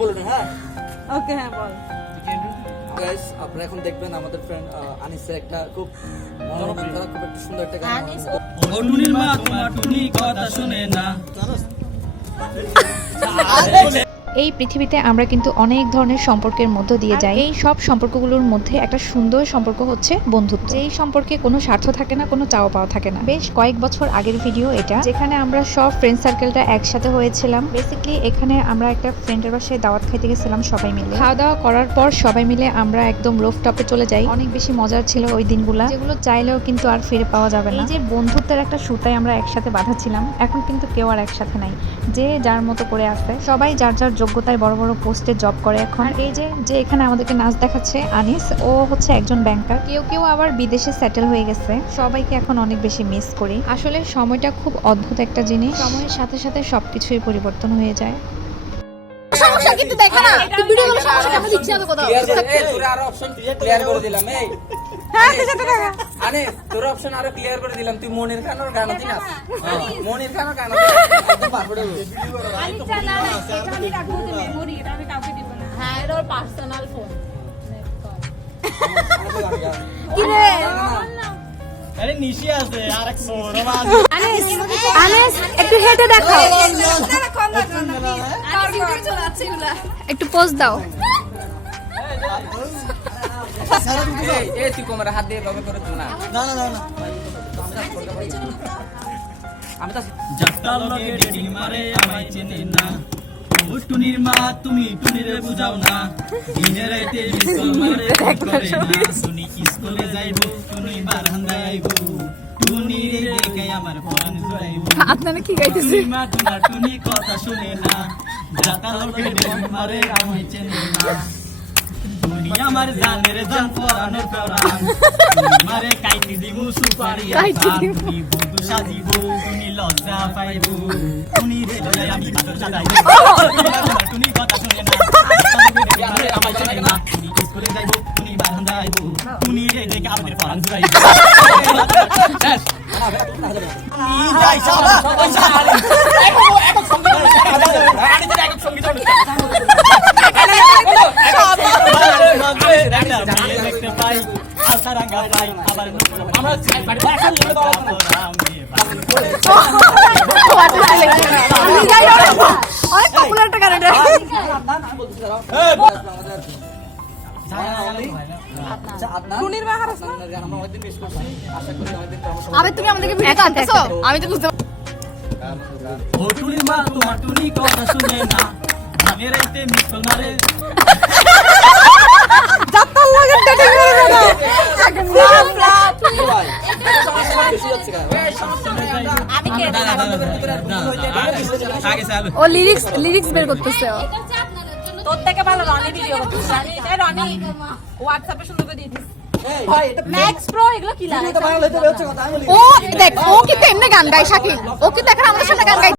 বলুন হ্যাঁ ওকে হ্যাঁ বল গাইস আপনারা এখন দেখবেন আমাদের ফ্রেন্ড আনিসের একটা খুব মনোরম খুব একটা সুন্দর একটা গান আনিস ও টুনির মা তোমার টুনি কথা শুনে না। এই পৃথিবীতে আমরা কিন্তু অনেক ধরনের সম্পর্কের মধ্য দিয়ে যাই। এই সব সম্পর্কগুলোর মধ্যে একটা সুন্দর সম্পর্ক হচ্ছে বন্ধুত্ব। এই সম্পর্কে কোনো স্বার্থ থাকে না, কোনো চাওয়া পাওয়া থাকে না। বেশ কয়েক বছর আগের ভিডিও এটা, যেখানে আমরা সব ফ্রেন্ড সার্কেলটা একসাথে হয়েছিলাম। বেসিক্যালি এখানে আমরা একটা ফ্রেন্ডের বাসায় দাওয়াত খাইতে গেছিলাম সবাই মিলে। খাওয়া দাওয়া করার পর সবাই মিলে আমরা একদম রুফটপে চলে যাই। অনেক বেশি মজার ছিল ওই দিনগুলো, যেগুলো চাইলেও কিন্তু আর ফিরে পাওয়া যাবে না। এই যে বন্ধুত্বের একটা সুতায় আমরা একসাথে বাঁধা ছিলাম, এখন কিন্তু কেউ আর একসাথে নাই। যে যার মতো করে আছে, সবাই যার যার যোগ্যতায় বড় বড় পোস্টে জব করে এখন। আর এই যে এখানে আমাদেরকে নাচ দেখাচ্ছে আনিস, ও হচ্ছে একজন ব্যাংকার। কেউ কেউ আবার বিদেশে সেটেল হয়ে গেছে। সবাইকে এখন অনেক বেশি মিস করি। আসলে সময়টা খুব অদ্ভুত একটা জিনিস, সময়ের সাথে সাথে সবকিছুই পরিবর্তন হয়ে যায়। সমস্যা কিন্তু দেখা না তুই ভিডিওগুলো সমস্যা দেখা দিচ্ছি না তো কোথাও এই তোর আরো অপশন ক্লিয়ার করে দিলাম এই হ্যাঁ তুই সাথে দেখা আরে তোর অপশন আরো ক্লিয়ার করে দিলাম তুই মনির খানের গান দিনাস মনির খানের গান একদম পারফেক্ট আনিস না এটা আমি রাখবো তো মেমরি এটা আমি কাউকে দিব না হ্যাঁ এটা ওর পার্সোনাল ফোন কি রে আরে নিশি আছে আরেক সোরবা আনিস আনিস একটু হেঁটে দেখাও একটু পোজ দাও এই তুই কোমরে হাত দিয়ে ভাবে করে না না না না আমি তো যাত্রার লগে ডেটিং মারে আমায় চেনে না। ও টুনির মা তুমি টুনিরে বুঝাও না। দিনে রাতে স্কুল মারে করে না। টুনি স্কুলে যাইবো টুনি বারান্দায় আইবো। টুনিরে দেখে আমার প্রাণ জুড়াইবো। আপনারা কি গাইতেছে টুনির মা তোমার টুনি কথা শুনে না। যাত্রার লগে ডেটিং মারে আমায় চেনে না। টুনি আমার জানের জান পরানোর পরাণ। টুনি মারে কাইতি দিমু সুপারি আসান। টুনি বন্ধু সাজিব টুনি লজ্জা পাইব। টুনি রে লয়ে আমি বাদর সাজাইব। টুনি কথা শুনে না। আমার চেনে না। টুনি স্কুলে যাইব টুনি বারান্দা আইব। টুনি রে দেখে আমাদের পরাণ জুড়াইব। টুনি যাই সারা একক সঙ্গীত অনুষ্ঠান একক সঙ্গীত অনুষ্ঠান দেখতে পাই আশা রাঙা পাই আবার আমরা এখন লিখে দাও অনেক পপুলার একটা গান এটা টুনির মা হারাস না আমরা অনেকদিন মিস করছি আশা করি অনেকদিন আবে তুমি আমাদেরকে ভিডিও আনতেছো আমি তো বুঝতে ও টুনির মা তোমার টুনি কথা শুনে না ধানে রাইতে মিসকল মারে যাত্রার লাগে ডেটিং করে না আমি কে আগে চালু ও লিরিক্স বের করতেছে তোর থেকে ভালো রনি ভিডিও করতেছে রনি হোয়াটসঅ্যাপে সুন্দর করে দিয়ে দিস ভাই এটা ম্যাক্স প্রো এগুলো কি লাগে এটা বাংলা হইতে হচ্ছে কথা আমি ও দেখ ও কিন্তু এমনি গান গায় শাকিল ও কিন্তু এখন আমাদের সামনে গান গায়